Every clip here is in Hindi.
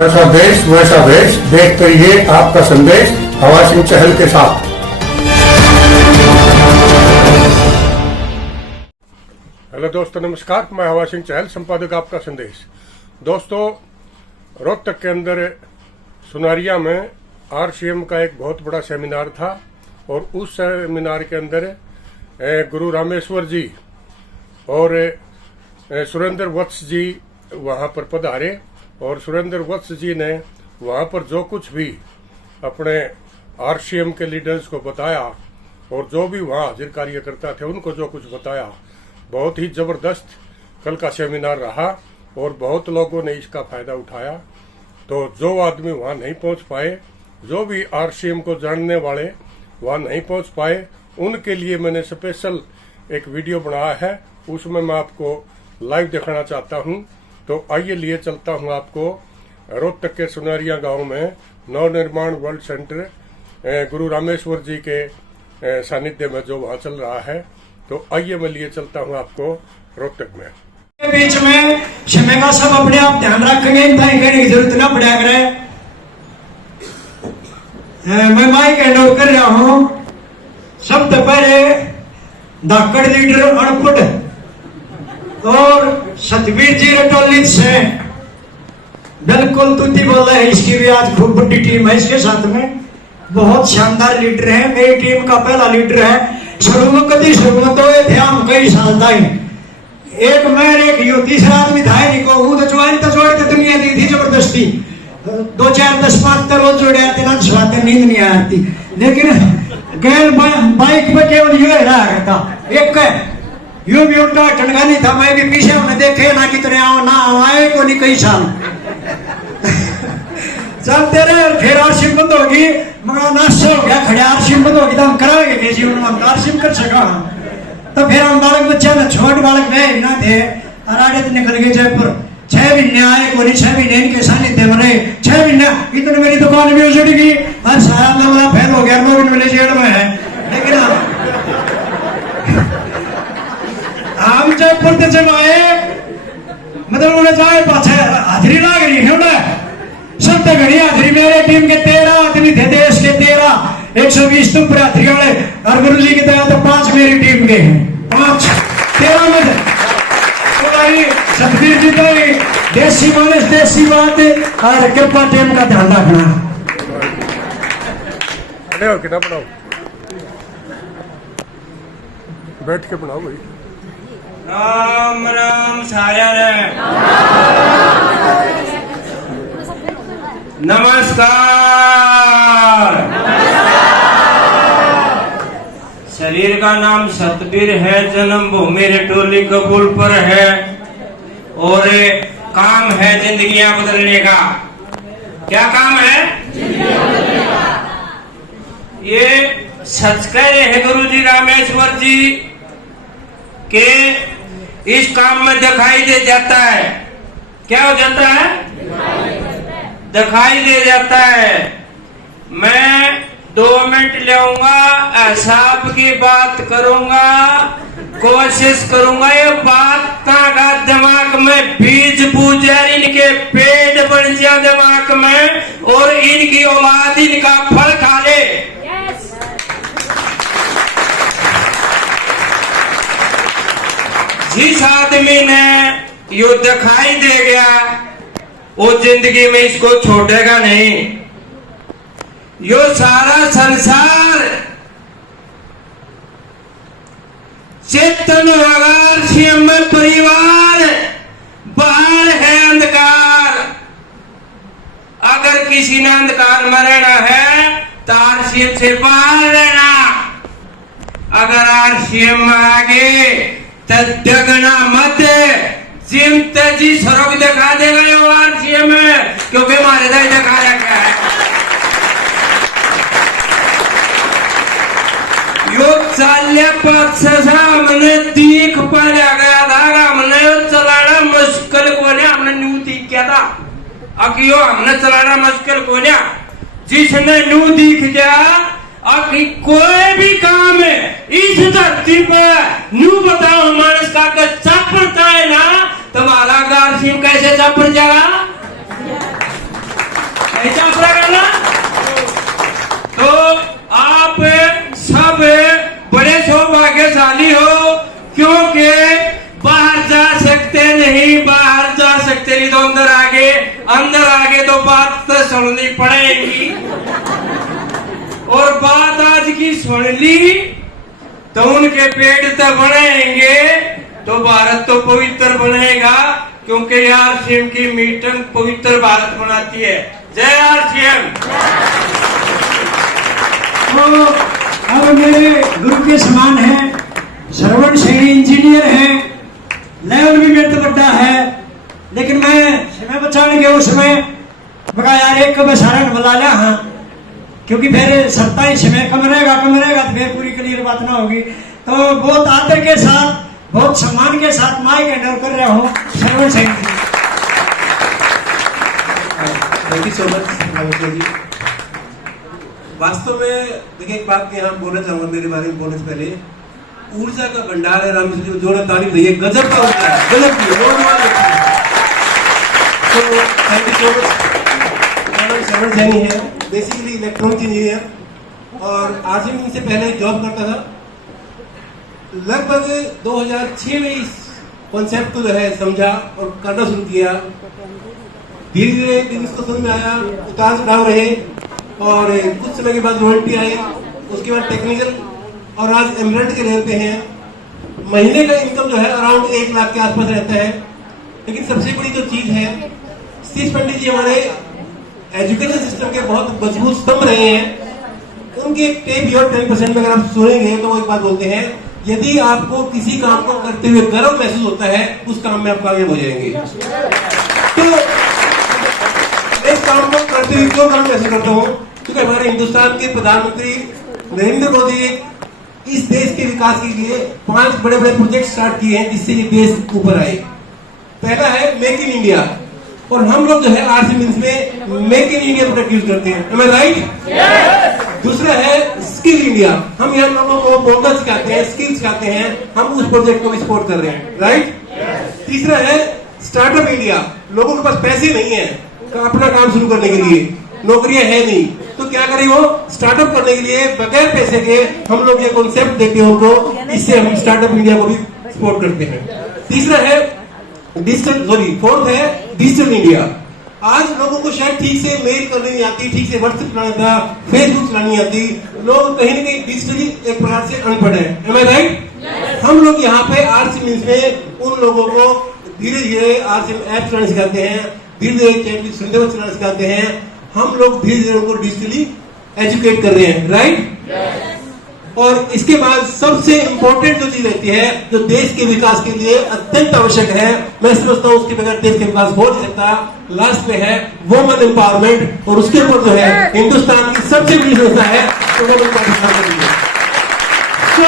जैसा देश वैसा भेष, देखते रहिए आपका संदेश हवा सिंह चहल के साथ। हेलो दोस्तों, नमस्कार। मैं हवा सिंह चहल, संपादक आपका संदेश। दोस्तों, रोहतक के अंदर सुनारिया में आरसीएम का एक बहुत बड़ा सेमिनार था और उस सेमिनार के अंदर गुरु रामेश्वर जी और सुरेंद्र वत्स जी वहां पर पधारे और सुरेंद्र वत्स जी ने वहां पर जो कुछ भी अपने आरसीएम के लीडर्स को बताया और जो भी वहां हाजिर कार्यकर्ता थे उनको जो कुछ बताया, बहुत ही जबरदस्त कल का सेमिनार रहा और बहुत लोगों ने इसका फायदा उठाया। तो जो आदमी वहां नहीं पहुंच पाए, जो भी आरसीएम को जानने वाले वहां नहीं पहुंच पाए, उनके लिए मैंने स्पेशल एक वीडियो बनाया है। उसमें मैं आपको लाइव दिखाना चाहता हूं। तो आइए लिए चलता हूं आपको रोहतक के सुनारिया गांव में नवनिर्माण वर्ल्ड सेंटर गुरु रामेश्वर जी के सानिध्य में जो वहां चल रहा है। तो आइए मैं लिए चलता हूं आपको रोहतक में। बीच में समय का सब अपने आप ध्यान रखेंगे, कहने की जरूरत ना पड़ा करे। मैं माइक हैंड ओवर कर रहा हूं। सबसे पहले धाकड़ लीडर अनपढ़ और सतबीर जी रटोली से बिल्कुल तुति बोल रहे हैं। इसकी भी आज खूब बड़ी टीम है, इसके साथ में बहुत शानदार लीडर है। मेरी टीम का पहला लीडर है। शुरू में कभी शुरू में तो ये थे हम कई साल तक एक मैं एक यो तीसरा आदमी था नहीं को वो तो जोड़ते दुनिया दी थी जबरदस्ती। 2 4 10 5 तो रोज जोड़े आते ना, स्वाद नींद नहीं आती। लेकिन गैर बाइक पे केवल यो रहा करता एक यूं भी उल्टा ठंडा नहीं था। मैं भी पीछे उन्हें देखे ना कितने आओ ना आए को नहीं कई साल चलते रहे। फिर आरसीएम बंद होगी, मगर नाश्ता हो गया, खड़े आरसीएम बंद होगी तो हम कराएंगे कि जीवन में आरसीएम कर सका। तो फिर हम बालक बच्चे में छोटे बालक में ना थे और आगे तो निकल गए जयपुर। 6 महीने आए को नहीं, 6 महीने इनके सानिध्य में रहे। 6 महीने इतने मेरी दुकान भी उजड़ गई और सारा मामला फैल हो गया। 9 दिन मेरे जेल में है। लेकिन हम जयपुर से जब आए मतलब उन्हें जाए पाछे हाजिरी लाग रही है उन्हें सब तक घड़ी हाजिरी। मेरे टीम के 13 आदमी थे, देश के 13 120 तुम पर हाजिरी वाले और गुरु जी की तरह तो 5 मेरी टीम के हैं। 5 13 में सतबीर जी तो देसी मानस देसी बात और कृपा टीम का ध्यान रखना। कितना बनाओ, बैठ के बनाओ भाई। राम राम सारा रे नमस्कार। शरीर का नाम सतबीर है, जन्म भूमि रटोली कबूल पर है और काम है जिंदगियां बदलने का। क्या काम है? ये सच कह रहे हैं गुरु जी रामेश्वर जी के इस काम में दिखाई दे जाता है। क्या हो जाता है? दिखाई दे जाता है। मैं 2 मिनट लेऊंगा, हिसाब की बात करूंगा, कोशिश करूंगा ये बात का दिमाग में बीज बूझ जाए, इनके पेट बन जाए दिमाग में और इनकी औलाद इनका फल खा ले। जिस आदमी ने यो दिखाई दे गया वो जिंदगी में इसको छोड़ेगा नहीं। यो सारा संसार चेतन होगा, सीएम में परिवार, बाहर है अंधकार। अगर किसी ने अंधकार में रहना है तो आरसीएम से बाहर रहना। अगर आरसीएम में आगे डगना मत, जिमते जी सड़क दिखा देगा आरसीएम में, क्योंकि हमारे दाई दिखा रखा है। यो चाले पक्ष से हमने दीख पर गया था, हमने चलाना मुश्किल को नहीं, हमने न्यू दिख गया था। अकियो हमने चलाना मुश्किल को नहीं, जिसने न्यू दिख गया आखिर कोई भी काम है इस धरती पर न्यू बताओ मानस का चपड़ता है ना, तुम्हारा गार्सियम कैसे चपड़ जाएगा? पहचान ना। तो आप सब बड़े सौभाग्यशाली हो, क्योंकि बाहर जा सकते नहीं, बाहर जा सकते नहीं तो अंदर आगे तो बात तो सुननी पड़ेगी। और बात आज की सुन ली तो उनके पेट तो बढ़ेंगे, तो भारत तो पवित्र बनेगा, क्योंकि आरसीएम की मीटिंग पवित्र भारत बनाती है। जय आरसीएम। तो अब मेरे गुरु के समान है, श्रवण सैनी इंजीनियर हैं, लेवल भी मेरे तो बड़ा है, लेकिन मैं समय बचाने के उसमें बगा यार एक बसारण बुला लिया। हाँ, क्योंकि फिर सत्ता ही समय कम रहेगा तो फिर पूरी क्लियर बात ना होगी। तो बहुत आदर के साथ, बहुत सम्मान के साथ माइक हैंडल कर रहा हूँ श्रवण Saini ji. Thank you so much जी। वास्तव में देखिए, एक बात यहाँ बोलना चाहूंगा मेरे बारे में बोलने से पहले, ऊर्जा का भंडार है रामेश्वर जी, जोड़ा तारीफ रही है, गजब का ऊर्जा है, गजब की तो थैंक यू सो मच। श्रवण सैनी है, बेसिकली इलेक्ट्रॉनिक इंजीनियर और आरसीएम से पहले जॉब करता था। लगभग 2006 में इस कॉन्सेप्ट को जो है समझा और करना शुरू किया। धीरे धीरे बिजनेस को समझ में आया, उतार चढ़ाव रहे और कुछ समय के बाद रॉयल्टी आई, उसके बाद टेक्निकल और आज एमरेट के लेवल पे हैं। महीने का इनकम जो है अराउंड 1 लाख के आसपास रहता है। लेकिन सबसे बड़ी जो चीज है, सतीश पंडित जी हमारे एजुकेशन सिस्टम के बहुत मजबूत स्तंभ रहे हैं। उनके टेप योर 10% में अगर आप सुनेंगे तो वो एक बात बोलते हैं, यदि आपको किसी काम को करते हुए गर्व महसूस होता है, उस काम में आप कामयाब हो जाएंगे। तो इस काम को करते हुए क्यों गर्व महसूस करता हूँ? क्योंकि हमारे हिंदुस्तान के प्रधानमंत्री नरेंद्र मोदी इस देश के विकास के लिए 5 बड़े बड़े प्रोजेक्ट स्टार्ट किए हैं, जिससे ये देश ऊपर आए। पहला है मेक इन इंडिया, और हम लोग जो है आरसीएम में make in India product use करते हैं। Am I right? दूसरा है स्किल इंडिया, हम यहाँ लोगों को बोलना सिखाते हैं, स्किल सिखाते हैं, हम उस प्रोजेक्ट को भी सपोर्ट कर रहे हैं, राइट? तीसरा है स्टार्टअप इंडिया, लोगों के पास पैसे नहीं है अपना काम शुरू करने के लिए, नौकरियां है नहीं, तो क्या करें वो स्टार्टअप करने के लिए बगैर पैसे के हम लोग ये कॉन्सेप्ट देते हैं उनको, इससे हम स्टार्टअप इंडिया को भी सपोर्ट करते हैं। तीसरा है फोर्थ है डिजिटल इंडिया। आज लोगों को शायद ठीक से मेल करनी नहीं आती, ठीक से व्हाट्सएप चलाना था, फेसबुक चलानी नहीं आती, लोग कहीं न कहीं डिजिटली एक प्रकार से अनपढ़ है। Am I right? हम लोग यहाँ पे आरसीएम में उन लोगों को धीरे धीरे आरसीएम ऐप चलाना सिखाते हैं, धीरे धीरे चैट सुविधा चलाना सिखाते हैं, हम लोग धीरे धीरे उनको डिजिटली एजुकेट कर रहे हैं, राइट? और इसके बाद सबसे इंपॉर्टेंट जो चीज रहती है, जो देश के विकास के लिए अत्यंत आवश्यक है, मैं समझता हूँ उसके बगैर देश के विकास हो नहीं सकता, लास्ट में है वुमेन एम्पावरमेंट, और उसके ऊपर जो है हिंदुस्तान की सबसे बड़ी संस्था है वुमेन एम्पावरमेंट। तो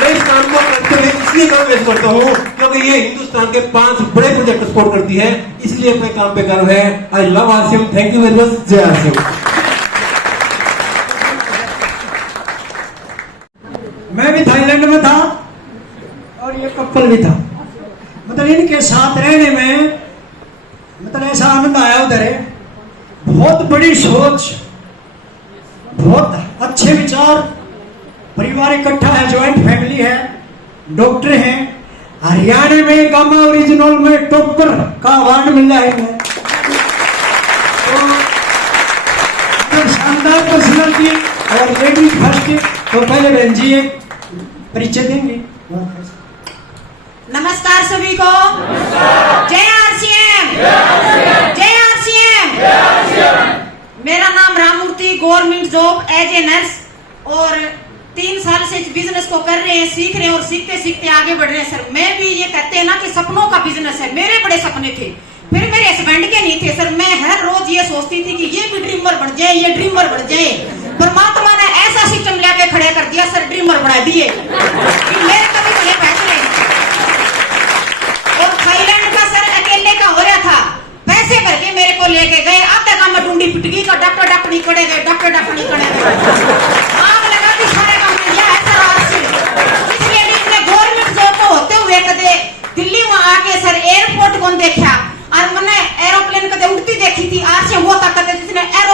मैं इस काम को करते हुए इसलिए काम महसूस करता हूँ क्योंकि ये हिंदुस्तान के 5 बड़े प्रोजेक्ट सपोर्ट करती है, इसलिए अपने काम पे गर्व है। I love RCM, thank you very much, जय आरसीएम। मैं भी थाईलैंड में था और ये कपल भी था, मतलब इनके साथ रहने में मतलब ऐसा आनंद आया उधर है। बहुत बड़ी सोच, बहुत अच्छे विचार, परिवार इकट्ठा है, ज्वाइंट फैमिली है, डॉक्टर हैं, हरियाणा में गामा ओरिजिनल में टॉपर का अवार्ड मिला है इन्हें। तो शानदार पर्सनालिटी और लेडीज फर्स्ट। तो पहले बहन जी एक परिचय देंगे। नमस्कार सभी को। जय आरसीएम, जय आरसीएम। मेरा नाम Rammurthy, government job as a nurse, और 3 साल से इस बिजनेस को कर रहे हैं, सीख रहे हैं और सीखते सीखते आगे बढ़ रहे हैं। सर मैं भी ये कहते हैं ना कि सपनों का बिजनेस है, मेरे बड़े सपने थे, फिर मेरे हस्बैंड के नहीं थे। सर मैं हर रोज ये सोचती थी कि ये भी ड्रीमर बन जाए, ये ड्रीमर बन जाए। परमात्मा ने ऐसा सिस्टम लेके खड़े कर दिया सर, ड्रीमर बना दिए कि मेरे कभी बड़े फैसले। और थाईलैंड का सर अकेले का हो रहा था, पैसे भर के मेरे को लेके गए, आधे काम में ढूंढी पिटगी का डॉक्टर डॉक्टरी करे गए, डॉक्टर डॉक्टरी करे गए, आग लगा दी सारे काम में। यह है सर आरसीएम। इसलिए इसने गवर्नमेंट जॉब को होते हुए कदे दिल्ली में आके सर एयरपोर्ट कौन देखा, और मैंने एरोप्लेन कदे उड़ती देखी थी, आरसीएम वो था कदे जिसने एरो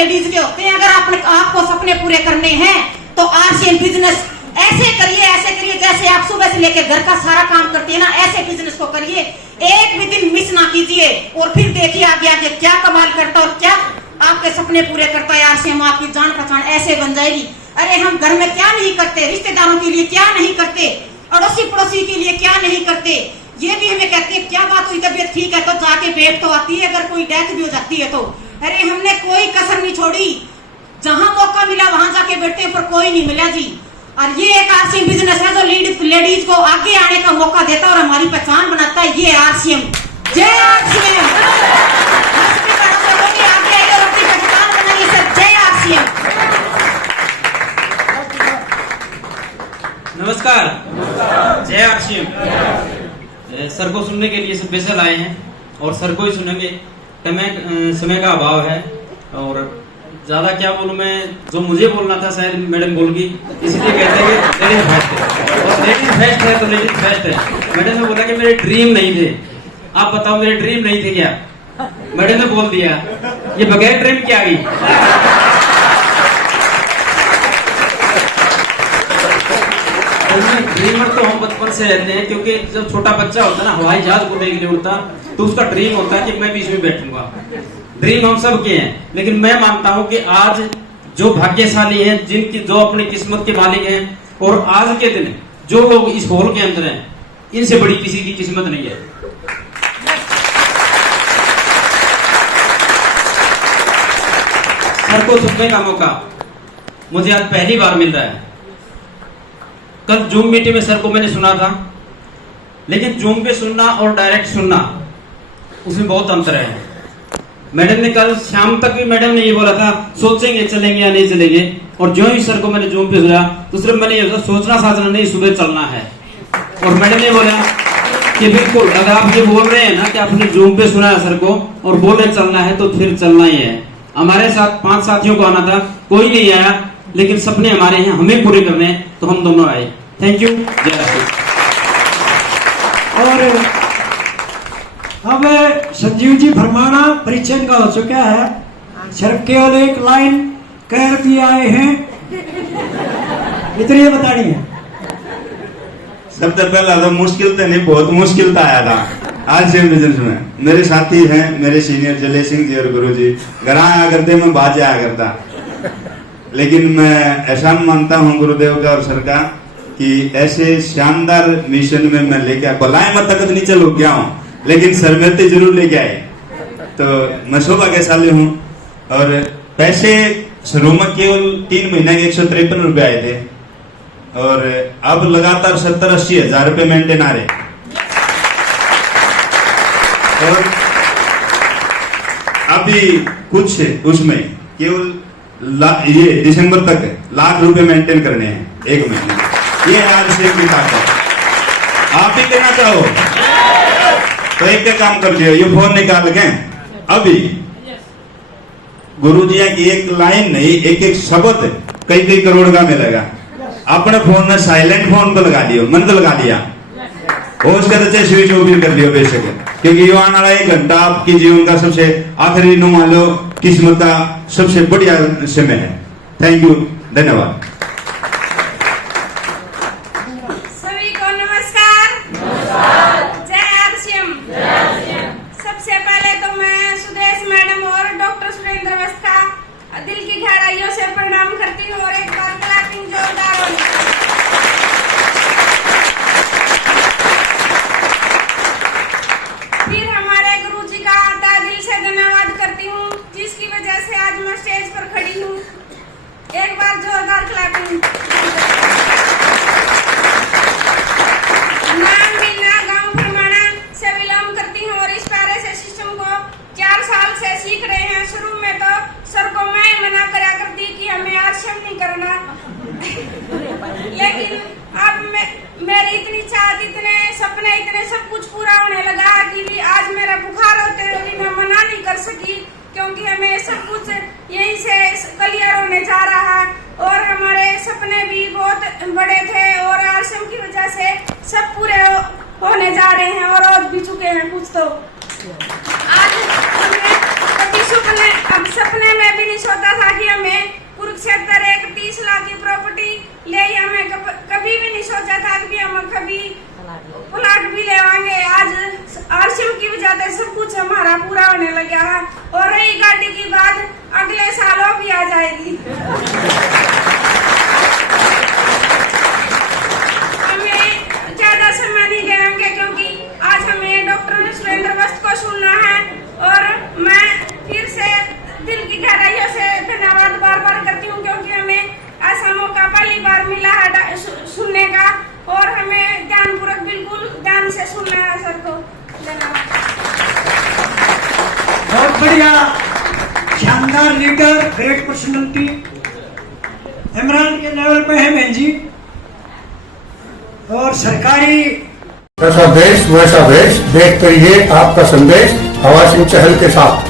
लेडीज के होते हैं। अगर आपको सपने पूरे करने हैं तो आरसीएम बिजनेस ऐसे करिए जैसे आप सुबह से लेकर घर का सारा काम करते हैं ना, ऐसे बिजनेस को करिए, एक भी दिन मिस ना कीजिए और फिर देखिए आगे आगे क्या कमाल करता और क्या आपके सपने पूरे करता है। आरसीएम आपकी जान पहचान ऐसे बन जाएगी। अरे हम घर में क्या नहीं करते, रिश्तेदारों के लिए क्या नहीं करते, अड़ोसी पड़ोसी के लिए क्या नहीं करते। ये भी हमें कहते हैं क्या बात हुई, तबीयत ठीक है तो जाके भेंट तो आती है, अगर कोई डेथ भी हो जाती है तो। अरे हमने कोई कसर नहीं छोड़ी, जहां मौका मिला वहां जाके बैठते, पर कोई नहीं मिला जी। और ये एक आरसीएम बिजनेस है जो लेडीज को आगे आने का मौका देता है और हमारी पहचान बनाता है। ये आरसीएम, जय आरसीएम। आगे आइए और अपनी पहचान बनाइए सर, जय आरसीएम। नमस्कार, जय आरसीएम। सर को सुनने के लिए स्पेशल आए हैं और सर को ही सुनेंगे। समय का अभाव है और ज्यादा क्या बोलूं मैं, जो मुझे बोलना था शायद मैडम बोल गई, इसलिए कहते हैं कि लेडीज फेस्ट है और लेडीज फेस्ट है तो लेडीज फेस्ट है। मैडम ने बोला कि मेरे ड्रीम नहीं थे, आप बताओ मेरे ड्रीम नहीं थे क्या? मैडम ने बोल दिया, ये बगैर ड्रीम क्या गई। ड्रीमर तो हम बचपन से रहते हैं, क्योंकि जब छोटा बच्चा होता है ना, हवाई जहाज को देखने उड़ता, तो उसका ड्रीम होता है कि मैं भी इसमें बैठूंगा। ड्रीम हम सब के हैं, लेकिन मैं मानता हूं कि आज जो भाग्यशाली हैं, जो अपनी किस्मत के मालिक हैं, और आज के दिन जो लोग इस हॉल के अंदर हैं, इनसे बड़ी किसी की किस्मत नहीं है। सर को सुनने का मौका मुझे आज पहली बार मिल रहा है। कल जूम मीटिंग में सर को मैंने सुना था, लेकिन जूम पे सुनना और डायरेक्ट सुनना उसमें बहुत अंतर है। मैडम ने कल शाम तक भी मैडम ने ये बोला था सोचेंगे चलेंगे या नहीं चलेंगे, और जो ही सर को मैंने जूम पे सुना तो सिर्फ मैंने ये सोचना साचना नहीं, सुबह चलना है। और मैडम ने बोला कि बिल्कुल, अगर आप ये बोल रहे हैं ना कि आपने जूम पे सुना है सर को और बोले चलना है, तो फिर चलना ही है। हमारे साथ 5 साथियों को आना था, कोई नहीं आया, लेकिन सपने हमारे हैं, हमें पूरे करने हैं, तो हम दोनों आए। थैंक यू, जय श्री। और अब संजीव जी फरमाना परिचय का हो चुका है, सिर्फ केवल एक लाइन कह दिए आए हैं, इतनी बतानी है। सबसे पहला तो मुश्किल तो नहीं, बहुत मुश्किल तो आया था आरसीएम बिजनेस में। मेरे साथी हैं, मेरे सीनियर जले सिंह जी और गुरु जी, घर आया करते, मैं बाज आया करता, लेकिन मैं एहसान मानता हूँ गुरुदेव का और सर का कि ऐसे शानदार मिशन में मैं लेके आया। भलाए मैं तक नहीं चलो गया हूँ, लेकिन सरमती जरूर लेके आए, तो मैं सौभाग्यशाली हूँ। और पैसे शुरू में केवल 3 महीने के 153 रुपए आए थे, और अब लगातार 70-80 हजार रुपए मेंटेन आ रहे। और अभी कुछ उसमें केवल ये दिसंबर तक लाख रुपए मेंटेन करने हैं 1 महीने। ये आरसीएम की ताकत। आप भी करना चाहो तो एक का काम कर लियो, ये फोन निकाल के अभी गुरु जी की एक लाइन नहीं, एक शब्द कई करोड़ का मिलेगा। अपने फोन में साइलेंट फोन तो लगा लियो, मन तो लगा लिया, हो उसका तो चाहे स्विच ऑफ भी कर लियो बेशक, क्योंकि ये आने वाला 1 घंटा आपकी जीवन का सबसे आखिरी मान लो किस्मत का सबसे बढ़िया समय है। थैंक यू, धन्यवाद। सभी को नमस्कार, जय आरसीएम। सबसे पहले तो मैं सुदेश मैडम और डॉक्टर सुरेंद्र वस्त का दिल की गहराइयों से प्रणाम करती हूँ, और एक बार क्लैपिंग जोरदार होनी। फिर हमारे गुरु जी का दिल से धन्यवाद करती हूँ, जिसकी वजह से आज मैं स्टेज पर खड़ी हूँ। एक बार जोरदार क्लैपिंग। नाम मीना, गांव फरमाना से बिलोंग करती हूँ, और इस प्यारे से सिस्टम को 4 साल से सीख रहे हैं। शुरू में तो सर को मैं मना करा करती कि हमें आरसीएम नहीं करना, लेकिन अब मेरी इतनी चाहत, इतने सपने, इतने सब कुछ पूरा होने लगा कि आज मेरा बुखार होते हुए भी मैं मना नहीं कर सकी, क्योंकि हमें सब कुछ यहीं से क्लियर होने जा रहा है। और हमारे सपने भी बहुत बड़े थे, और आरसीएम की वजह से सब पूरे होने जा रहे हैं, और हो भी चुके हैं कुछ। तो आज हमें कभी सपने में भी नहीं सोचा था कि हमें कुरुक्षेत्र एक 30 लाख की प्रॉपर्टी ले, हमें कभी भी नहीं सोचा था कि हम कभी प्लाट भी लेवाएंगे। आज आरसीएम की वजह से सब कुछ हमारा पूरा होने लगा है। और रही गाड़ी की बात, अगले सालों भी आ जाएगी। हमें ज्यादा समय नहीं देंगे क्योंकि आज हमें डॉक्टर सुरेंद्र वस्त को सुनना है। और मैं फिर से दिल की गहराइयों से धन्यवाद बार बार करती हूँ क्योंकि हमें ऐसा मौका पहली बार मिला है सुनने का। और हमें ध्यानपूर्वक बिल्कुल ध्यान से सुनना है सर को। धन्यवाद। बहुत बढ़िया, शानदार लीडर, ग्रेट पर्सनालिटी, इमरान के लेवल पे है बहन जी। और सरकारी ऐसा देश वैसा देश, देखते रहिए आपका संदेश हवा सिंह चहल के साथ।